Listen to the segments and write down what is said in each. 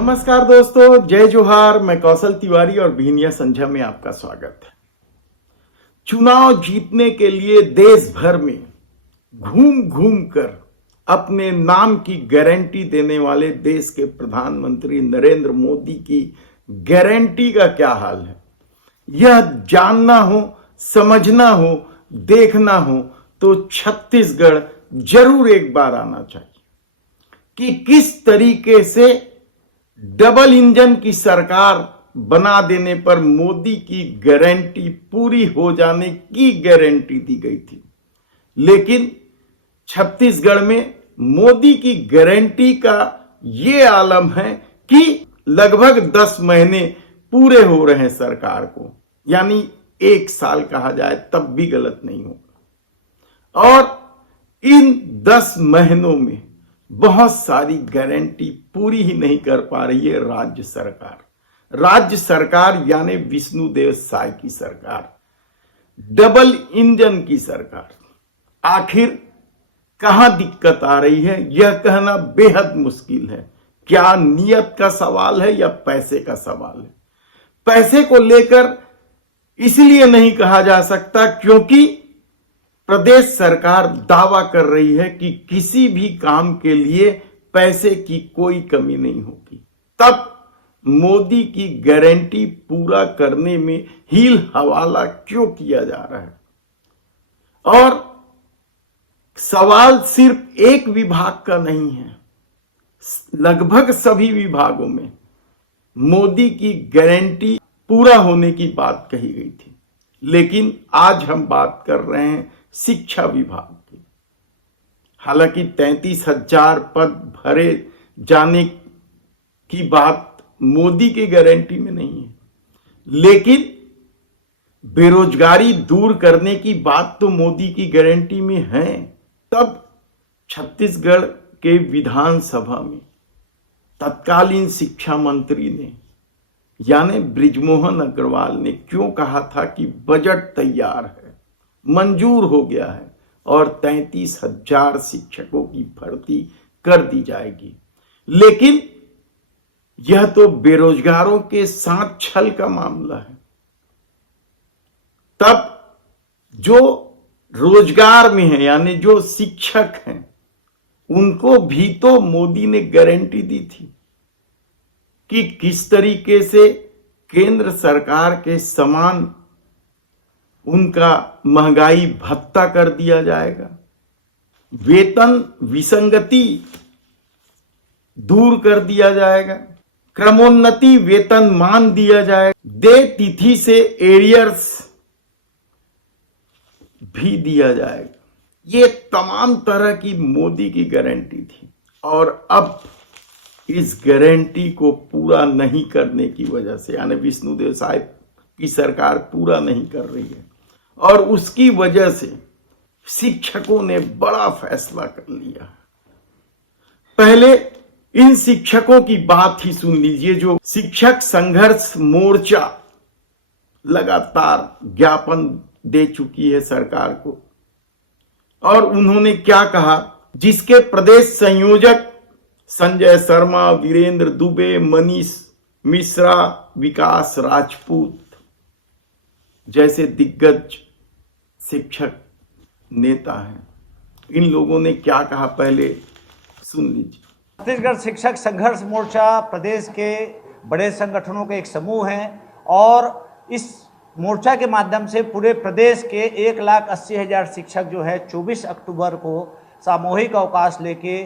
नमस्कार दोस्तों, जय जोहार। मैं कौशल तिवारी और भीनिया संझा में आपका स्वागत है। चुनाव जीतने के लिए देश भर में घूम घूम कर अपने नाम की गारंटी देने वाले देश के प्रधानमंत्री नरेंद्र मोदी की गारंटी का क्या हाल है, यह जानना हो, समझना हो, देखना हो तो छत्तीसगढ़ जरूर एक बार आना चाहिए कि किस तरीके से डबल इंजन की सरकार बना देने पर मोदी की गारंटी पूरी हो जाने की गारंटी दी गई थी। लेकिन छत्तीसगढ़ में मोदी की गारंटी का ये आलम है कि लगभग 10 महीने पूरे हो रहे हैं सरकार को, यानी 1 साल कहा जाए तब भी गलत नहीं होगा। और इन 10 महीनों में बहुत सारी गारंटी पूरी ही नहीं कर पा रही है राज्य सरकार यानी विष्णुदेव साय की सरकार, डबल इंजन की सरकार। आखिर कहां दिक्कत आ रही है यह कहना बेहद मुश्किल है। क्या नियत का सवाल है या पैसे का सवाल है? पैसे को लेकर इसलिए नहीं कहा जा सकता क्योंकि प्रदेश सरकार दावा कर रही है कि किसी भी काम के लिए पैसे की कोई कमी नहीं होगी। तब मोदी की गारंटी पूरा करने में हील हवाला क्यों किया जा रहा है? और सवाल सिर्फ एक विभाग का नहीं है, लगभग सभी विभागों में मोदी की गारंटी पूरा होने की बात कही गई थी। लेकिन आज हम बात कर रहे हैं शिक्षा विभाग की। हालांकि 33,000 पद भरे जाने की बात मोदी की गारंटी में नहीं है, लेकिन बेरोजगारी दूर करने की बात तो मोदी की गारंटी में है। तब छत्तीसगढ़ के विधानसभा में तत्कालीन शिक्षा मंत्री ने यानी बृजमोहन अग्रवाल ने क्यों कहा था कि बजट तैयार है, मंजूर हो गया है और 33,000 शिक्षकों की भर्ती कर दी जाएगी। लेकिन यह तो बेरोजगारों के साथ छल का मामला है। तब जो रोजगार में है यानी जो शिक्षक हैं उनको भी तो मोदी ने गारंटी दी थी कि किस तरीके से केंद्र सरकार के समान उनका महंगाई भत्ता कर दिया जाएगा, वेतन विसंगति दूर कर दिया जाएगा, क्रमोन्नति वेतन मान दिया जाएगा, दे तिथि से एरियर्स भी दिया जाएगा। ये तमाम तरह की मोदी की गारंटी थी और अब इस गारंटी को पूरा नहीं करने की वजह से यानी विष्णुदेव साय की सरकार पूरा नहीं कर रही है और उसकी वजह से शिक्षकों ने बड़ा फैसला कर लिया। पहले इन शिक्षकों की बात ही सुन लीजिए। जो शिक्षक संघर्ष मोर्चा लगातार ज्ञापन दे चुकी है सरकार को और उन्होंने क्या कहा, जिसके प्रदेश संयोजक संजय शर्मा, वीरेंद्र दुबे, मनीष मिश्रा, विकास राजपूत जैसे दिग्गज शिक्षक नेता हैं, इन लोगों ने क्या कहा पहले सुन लीजिए। छत्तीसगढ़ शिक्षक संघर्ष मोर्चा प्रदेश के बड़े संगठनों के एक समूह है और इस मोर्चा के माध्यम से पूरे प्रदेश के 1,80,000 शिक्षक जो है 24 अक्टूबर को सामूहिक अवकाश लेके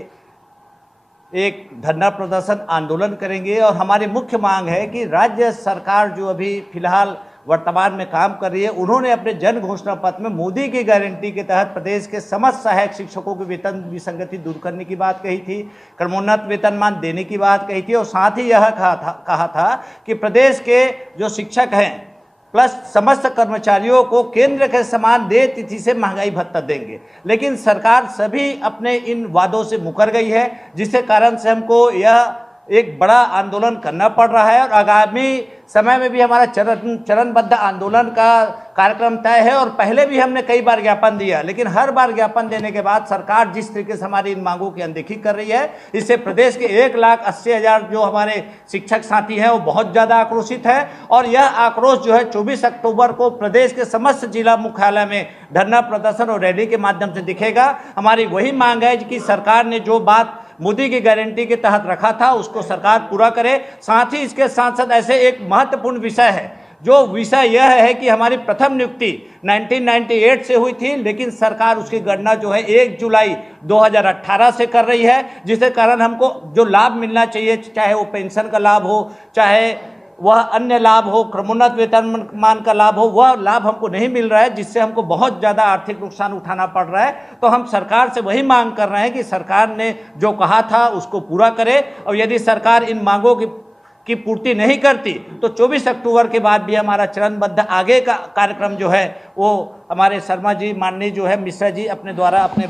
एक धरना प्रदर्शन आंदोलन करेंगे। और हमारी मुख्य मांग है कि राज्य सरकार जो अभी फिलहाल वर्तमान में काम कर रही है, उन्होंने अपने जन घोषणा पत्र में मोदी की गारंटी के तहत प्रदेश के समस्त सहायक शिक्षकों की वेतन विसंगति दूर करने की बात कही थी, क्रमोन्नत वेतनमान देने की बात कही थी और साथ ही यह कहा था कि प्रदेश के जो शिक्षक हैं प्लस समस्त कर्मचारियों को केंद्र के समान दे तिथि से महंगाई भत्ता देंगे। लेकिन सरकार सभी अपने इन वादों से मुकर गई है, जिसके कारण से हमको यह एक बड़ा आंदोलन करना पड़ रहा है और आगामी समय में भी हमारा चरणबद्ध आंदोलन का कार्यक्रम तय है और पहले भी हमने कई बार ज्ञापन दिया, लेकिन हर बार ज्ञापन देने के बाद सरकार जिस तरीके से हमारी इन मांगों की अनदेखी कर रही है, इससे प्रदेश के 1,80,000 जो हमारे शिक्षक साथी हैं वो बहुत ज़्यादा आक्रोशित है। और यह आक्रोश जो है 24 अक्टूबर को प्रदेश के समस्त जिला मुख्यालय में धरना प्रदर्शन और रैली के माध्यम से दिखेगा। हमारी वही मांग है कि सरकार ने जो बात मोदी की गारंटी के तहत रखा था उसको सरकार पूरा करे। साथ ही इसके साथ साथ ऐसे एक महत्वपूर्ण विषय है, जो विषय यह है कि हमारी प्रथम नियुक्ति 1998 से हुई थी, लेकिन सरकार उसकी गणना जो है 1 जुलाई 2018 से कर रही है, जिसके कारण हमको जो लाभ मिलना चाहिए, चाहे वो पेंशन का लाभ हो, चाहे वह अन्य लाभ हो, क्रमोन्नत वेतनमान का लाभ हो, वह लाभ हमको नहीं मिल रहा है, जिससे हमको बहुत ज़्यादा आर्थिक नुकसान उठाना पड़ रहा है। तो हम सरकार से वही मांग कर रहे हैं कि सरकार ने जो कहा था उसको पूरा करे, और यदि सरकार इन मांगों की पूर्ति नहीं करती तो 24 अक्टूबर के बाद भी हमारा चरणबद्ध आगे का कार्यक्रम जो है वो हमारे शर्मा जी, माननीय जो है मिश्रा जी अपने द्वारा अपने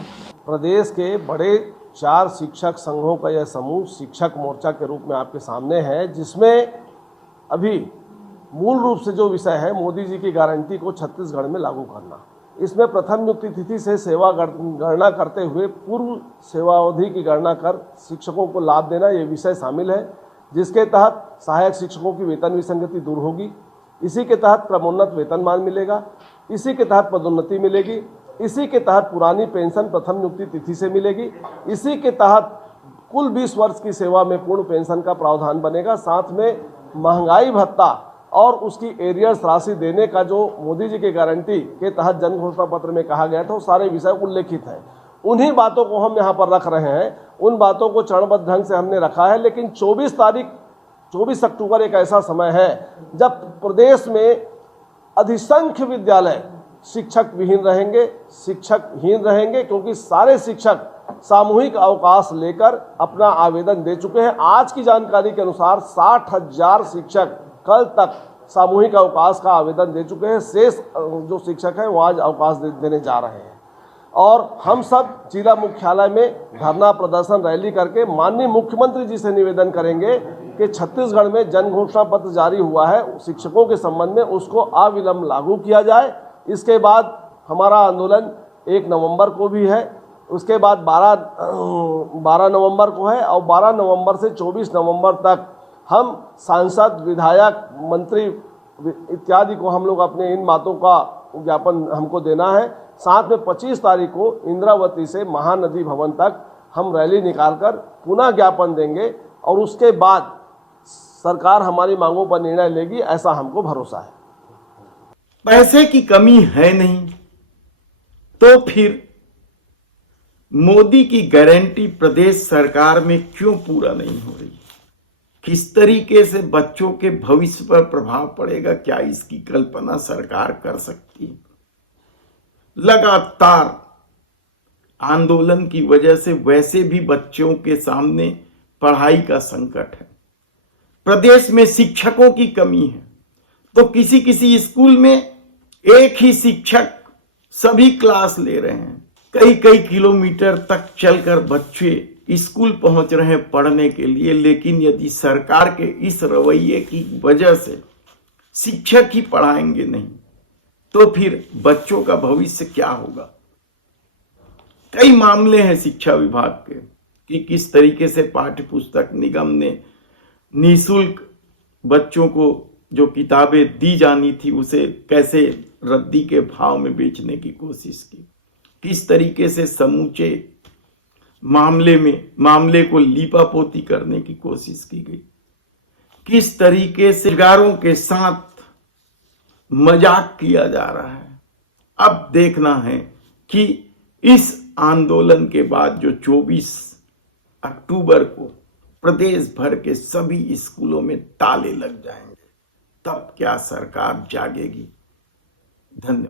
प्रदेश के बड़े 4 शिक्षक संघों का यह समूह शिक्षक मोर्चा के रूप में आपके सामने है, जिसमें अभी मूल रूप से जो विषय है मोदी जी की गारंटी को छत्तीसगढ़ में लागू करना। इसमें प्रथम नियुक्ति तिथि से सेवा गणना करते हुए पूर्व सेवावधि की गणना कर शिक्षकों को लाभ देना, ये विषय शामिल है, जिसके तहत सहायक शिक्षकों की वेतन विसंगति दूर होगी। इसी के तहत क्रमोन्नत वेतनमान मिलेगा, इसी के तहत पदोन्नति मिलेगी, इसी के तहत पुरानी पेंशन प्रथम नियुक्ति तिथि से मिलेगी, इसी के तहत कुल 20 वर्ष की सेवा में पूर्ण पेंशन का प्रावधान बनेगा। साथ में महंगाई भत्ता और उसकी एरियर्स राशि देने का जो मोदी जी की गारंटी के तहत जन घोषणा पत्र में कहा गया था, वो सारे विषय उल्लेखित हैं। उन्हीं बातों को हम यहाँ पर रख रहे हैं, उन बातों को चरणबद्ध ढंग से हमने रखा है। लेकिन 24 अक्टूबर एक ऐसा समय है जब प्रदेश में अधिसंख्य विद्यालय शिक्षक विहीन रहेंगे, क्योंकि सारे शिक्षक सामूहिक अवकाश लेकर अपना आवेदन दे चुके हैं। आज की जानकारी के अनुसार 60,000 शिक्षक कल तक सामूहिक अवकाश का आवेदन दे चुके हैं। शेष जो शिक्षक हैं वो आज अवकाश देने जा रहे हैं। और हम सब जिला मुख्यालय में धरना प्रदर्शन रैली करके माननीय मुख्यमंत्री जी से निवेदन करेंगे कि छत्तीसगढ़ में जन घोषणा पत्र जारी हुआ है शिक्षकों के संबंध में, उसको अविलंब लागू किया जाए। इसके बाद हमारा आंदोलन 1 नवंबर को भी है, उसके बाद 12 नवंबर को है, और 12 नवंबर से 24 नवंबर तक हम सांसद, विधायक, मंत्री इत्यादि को हम लोग अपने इन बातों का ज्ञापन हमको देना है। साथ में 25 तारीख को इंद्रावती से महानदी भवन तक हम रैली निकालकर पुनः ज्ञापन देंगे, और उसके बाद सरकार हमारी मांगों पर निर्णय लेगी, ऐसा हमको भरोसा है। पैसे की कमी है नहीं तो फिर मोदी की गारंटी प्रदेश सरकार में क्यों पूरा नहीं हो रही? किस तरीके से बच्चों के भविष्य पर प्रभाव पड़ेगा, क्या इसकी कल्पना सरकार कर सकती है? लगातार आंदोलन की वजह से वैसे भी बच्चों के सामने पढ़ाई का संकट है। प्रदेश में शिक्षकों की कमी है, तो किसी किसी स्कूल में एक ही शिक्षक सभी क्लास ले रहे हैं। कई कई किलोमीटर तक चलकर बच्चे स्कूल पहुंच रहे हैं पढ़ने के लिए। लेकिन यदि सरकार के इस रवैये की वजह से शिक्षक ही पढ़ाएंगे नहीं तो फिर बच्चों का भविष्य क्या होगा? कई मामले हैं शिक्षा विभाग के कि किस तरीके से पाठ्य पुस्तक निगम ने निःशुल्क बच्चों को जो किताबें दी जानी थी उसे कैसे रद्दी के भाव में बेचने की कोशिश की, किस तरीके से समूचे मामले को लीपापोती करने की कोशिश की गई, किस तरीके से रोजगारों के साथ मजाक किया जा रहा है। अब देखना है कि इस आंदोलन के बाद जो 24 अक्टूबर को प्रदेश भर के सभी स्कूलों में ताले लग जाएंगे, तब क्या सरकार जागेगी? धन्यवाद।